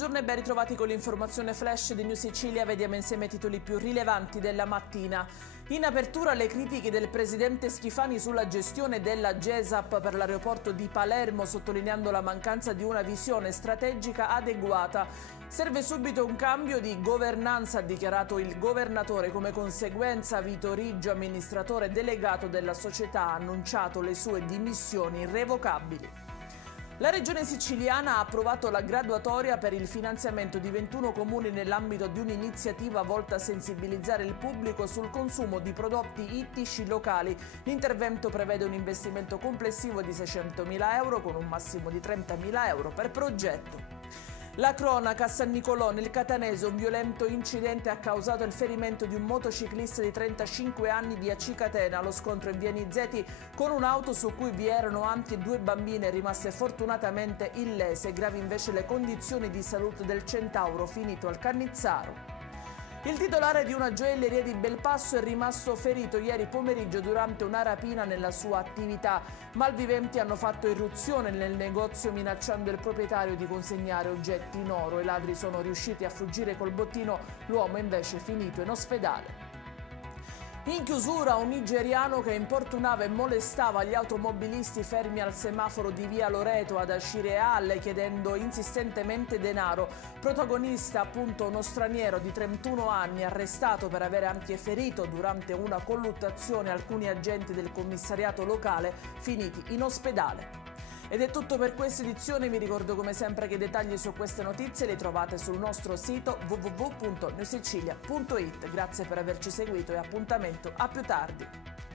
Buongiorno e ben ritrovati con l'informazione flash di New Sicilia. Vediamo insieme i titoli più rilevanti della mattina. In apertura le critiche del presidente Schifani sulla gestione della GESAP per l'aeroporto di Palermo, sottolineando la mancanza di una visione strategica adeguata. Serve subito un cambio di governanza, ha dichiarato il governatore. Come conseguenza Vito Riggio, amministratore delegato della società, ha annunciato le sue dimissioni irrevocabili. La Regione siciliana ha approvato la graduatoria per il finanziamento di 21 comuni nell'ambito di un'iniziativa volta a sensibilizzare il pubblico sul consumo di prodotti ittici locali. L'intervento prevede un investimento complessivo di 600.000 euro con un massimo di 30.000 euro per progetto. La cronaca a San Nicolò, nel Catanese, un violento incidente ha causato il ferimento di un motociclista di 35 anni di Acicatena. Lo scontro in via Nizzeti con un'auto su cui vi erano anche 2 bambine rimaste fortunatamente illese. Gravi invece le condizioni di salute del centauro finito al Cannizzaro. Il titolare di una gioielleria di Belpasso è rimasto ferito ieri pomeriggio durante una rapina nella sua attività. Malviventi hanno fatto irruzione nel negozio minacciando il proprietario di consegnare oggetti in oro. I ladri sono riusciti a fuggire col bottino, l'uomo invece è finito in ospedale. In chiusura, un nigeriano che importunava e molestava gli automobilisti fermi al semaforo di via Loreto ad Acireale chiedendo insistentemente denaro. Protagonista appunto uno straniero di 31 anni arrestato per aver anche ferito durante una colluttazione alcuni agenti del commissariato locale finiti in ospedale. Ed è tutto per questa edizione. Vi ricordo come sempre che i dettagli su queste notizie li trovate sul nostro sito www.newsicilia.it. Grazie per averci seguito e appuntamento a più tardi.